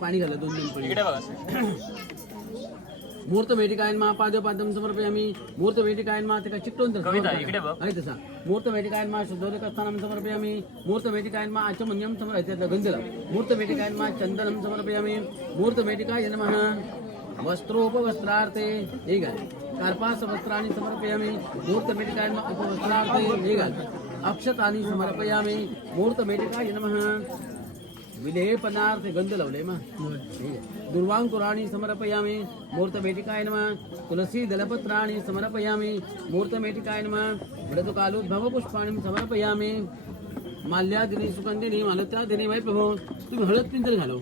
पाणी घाला दोन दिन इकडे बघा मुहूर्त भेटी कायन मा पाद पादम समर्पे आम्ही मुहूर्त भेटी कायन मा ते काय चिकटून तर कविता इकडे बघ आहे तसा मुहूर्त भेटी कायन मा शुद्धोदय कस्थानम समर्पे आम्ही मुहूर्त भेटी कायन मा आचमन्यम आहे त्यातला गंधला मुहूर्त भेटी कायन मा चंदनम समर्पे आम्ही मुहूर्त भेटी काय नमः वस्त्रोपवस्त्रार्थे हे घाल कार्पास वस्त्राणी समर्पयामी मुहूर्त मा उपवस्त्रार्थे हे गाय घाल अक्षतानी समर्पयामी मुहूर्त भेटिकाय नमः विलेपनार्थ गंध लावले मा हाँ। दुर्वांकुराणी समर्पयामी मूर्तमेटिकाय नमा तुलसी दलपत्राणी समर्पयामी मूर्तमेटिकाय नमा मृदुकालोद्भव पुष्पाणी समर्पयामी माल्यादिनी सुगंधिनी मालत्रादिनी माय प्रभो तुम्ही हळद पिंजर घालो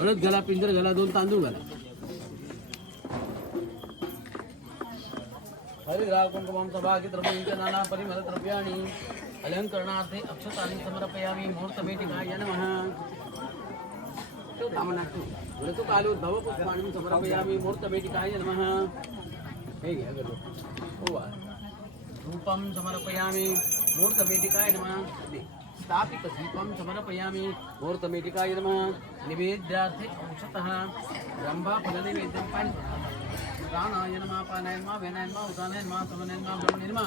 हळद घाला पिंजर घाला दोन तांदूळ घाला हरिद्रा कुंकुमं सभागित्रमुञ्च नाना परिमलद्रव्याणि अलंकरणार्थे अक्षतानि समर्पयामि मुहूर्तमेति कायनमः नमनतु वृतु कालो दवपुष्पाणि समर्पयामि मुहूर्तमेति कायनमः हे अगर ओवा रूपं समर्पयामि स्थापित दीपं समर्पयामि ब्रह्मनिर्मा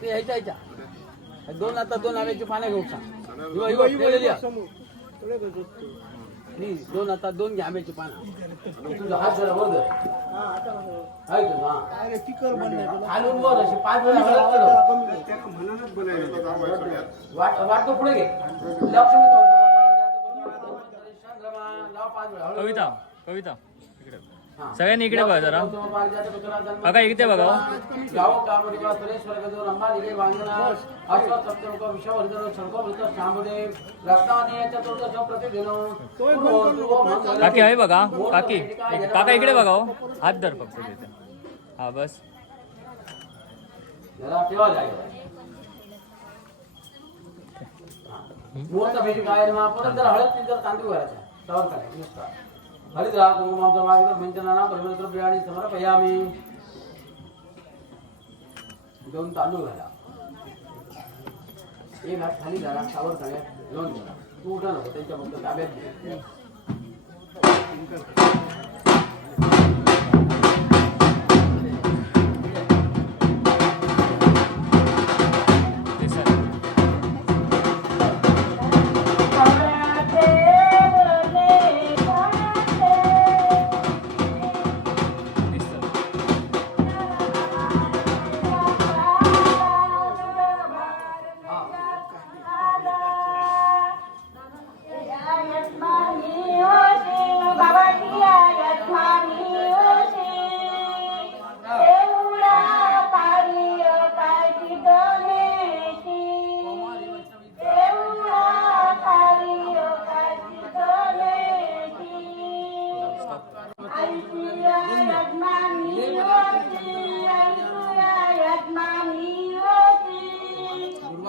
ते ह्याच्या दोन आता दोन आंब्याची पानं घेऊ नाही दोन आता दोन घ्या आंब्याची पानं तुझा हात जरा वर वर अशी पाच वेळा वाटतो पुढे घे कविता कविता सगळ्यांनी इकडे बघा जरा बघा इकडे बघा हो. काकी आहे बघा काकी काका इकडे बघा हो. हात धर फक्त तिथे हा बस हरिद्रा ना समागतं पंचनाना परमेश्वर प्रियाणी समर्पयामी दोन तांदूळ घाला एक हात खाली झाला सावर सगळ्यात दोन घाला तू उठा नको त्यांच्याबद्दल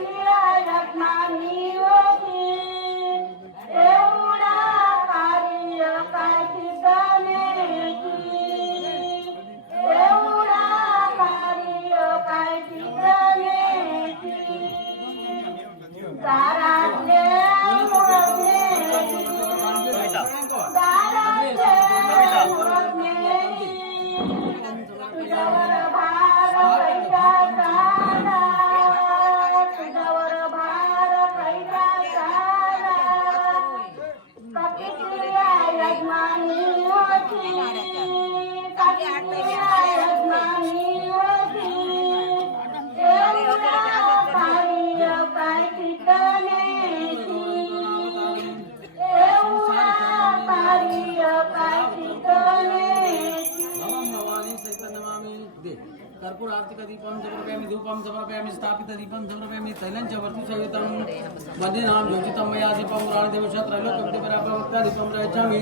Yeah, I love mommy. ಆಗ್ತಾ ಇದೆ कर्पूर आरती का दीपम समर्पयामि धूपम समर्पयामि स्थापित दीपम समर्पयामि तैलं च वर्ति संयुतम वदनां योजितं मया दीपं पुराणदेवश्च त्रैलोक्यपतिपराभवत्या दीपं प्रयच्छामि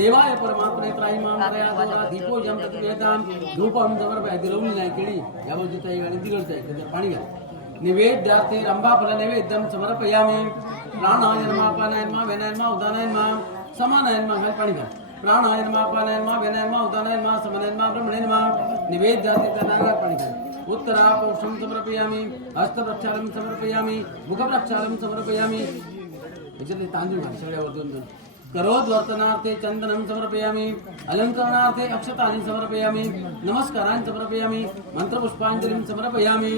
देवाय परमात्मने त्राहि मां त्रया देवा दीपो यं तत्वेदां धूपम समर्पयामि दिलवली नाही केळी यावजित आई आणि दिलवली आहे पाणी घ्या निवेद्याते रंभाफल नैवेद्यम समर्पयामि प्राणाय नमः पानाय नमः वेनाय नमः उदानाय प्राणाय नमः अपानाय नमः व्यनाय नमः उदानाय नमः समनाय नमः ब्रह्मणे नमः निवेद्याति उत्तरा उत्तरापौष्ठं समर्पयामि हस्तप्रक्षालनं समर्पयामि मुखप्रक्षालनं समर्पयामि विचलित तांदूळ करोद वर्तनार्थे चंदनं समर्पयामि अलंकरणार्थे अक्षतानि समर्पयामि नमस्कारान् समर्पयामि मन्त्रपुष्पाञ्जलिं समर्पयामि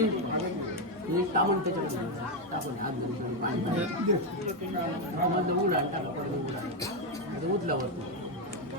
टाकून टाकून हात धरून पाणी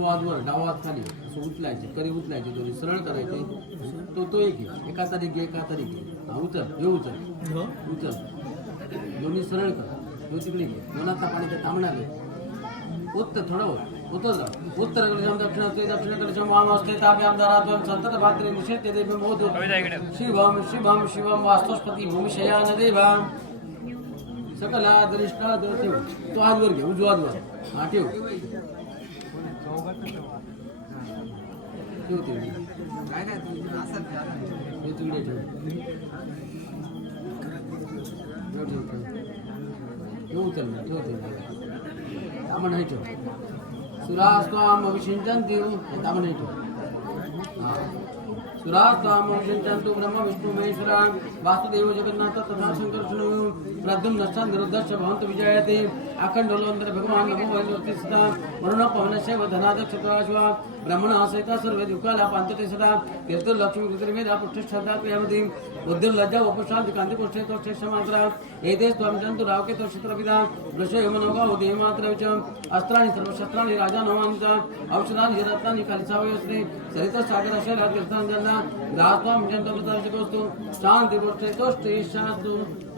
हात वर डावा हात खाली असं उचलायचे करी उचलायचे दोन्ही सरळ करायचे तो तो एक एका तारीख एका तारीख हा उचल हे उचल हो. उचल दोन्ही सरळ कर तो तिकडे घे दोनाचा पाणी ते थांबणार नाही उत्तर थोडं होत होतो जा उत्तर जाऊन दक्षिणाकडे दक्षिणाकडे वाम असते तापे आमदार संतत भात्रे निषेध ते देवी मोद शिवम शिवम शिवम वास्तुस्पती भूमिशया नदेवा सकला दृष्टा दर तो आजवर घे उजवाजवर हा ठेव ब्रह्म विष्णु महेश्वरां वासुदेव जगन्नाथ तथा शंकर शृणु प्रद्युम्नश्चान् निरुद्धश्च भवन्तु विजयते अखण्डोलोऽन्तर्भगवान् नमो वरुण से धनादक्ष चतुराश्वा ब्रह्मण आश्रिता सर्वे दुःखाला पांतते सदा कीर्तन लक्ष्मी कृतिर्मेधा पुष्ठश्रद्धा क्रियामतीं बुद्धिर्लज्जा उपशान्ति कान्तिपुष्ठे तोष्ठे क्षमान्तरा एते त्वं तो रावके त्वक्षत्रपिता वृषो यमनोगा उदयमात्र च अस्त्राणि सर्वशस्त्राणि राजा नवानिता औषधानि रत्नानि कलसावयस्ते सरितसागरशैला तीर्थाञ्जना ग्रास्त्वां जन्तमृतार्चकोऽस्तु शान्तिपुष्ठे तोष्ठे शास्तु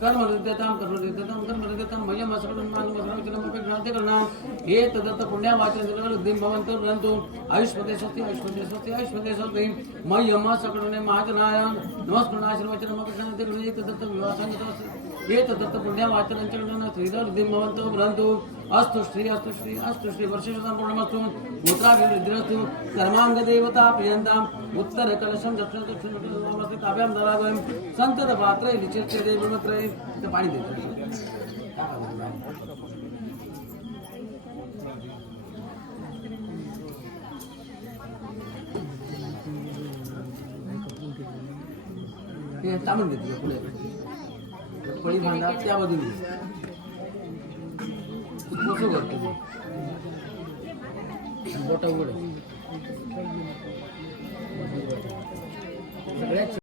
कर्म हृदयतां कर्महृदयतां कर्महृदयतां मह्यं वसनानुवसनविचलमपेक्षणान्तिकरणां ये तदत्त पुण्यावाचनसिद्धिं भवन्तो वदन्तु आयुष्मते स्वस्ति आयुष्मते स्वस्ति आयुष्मते स्वस्ति मह्यं सकरुणे महाजनाय नमस्कृणाश्रमवचनमपेक्षणान्तिकरणे तदत्त विवासङ्गतमस्ति एक दत्त पुण्या वाचनंतो ग्रंथ अस्तु श्री अस्तु श्री अस्तु श्री वर्षेश्वरमस्तुद्रिद्रिय कर्मांग देवता प्रियंता उत्तर कलशम दक्षिण दक्षिण ताब्याम दलाव संत पात्र पाणी फळी भांडा त्या बाजूने कसं करतो मोठा उघड सगळ्याच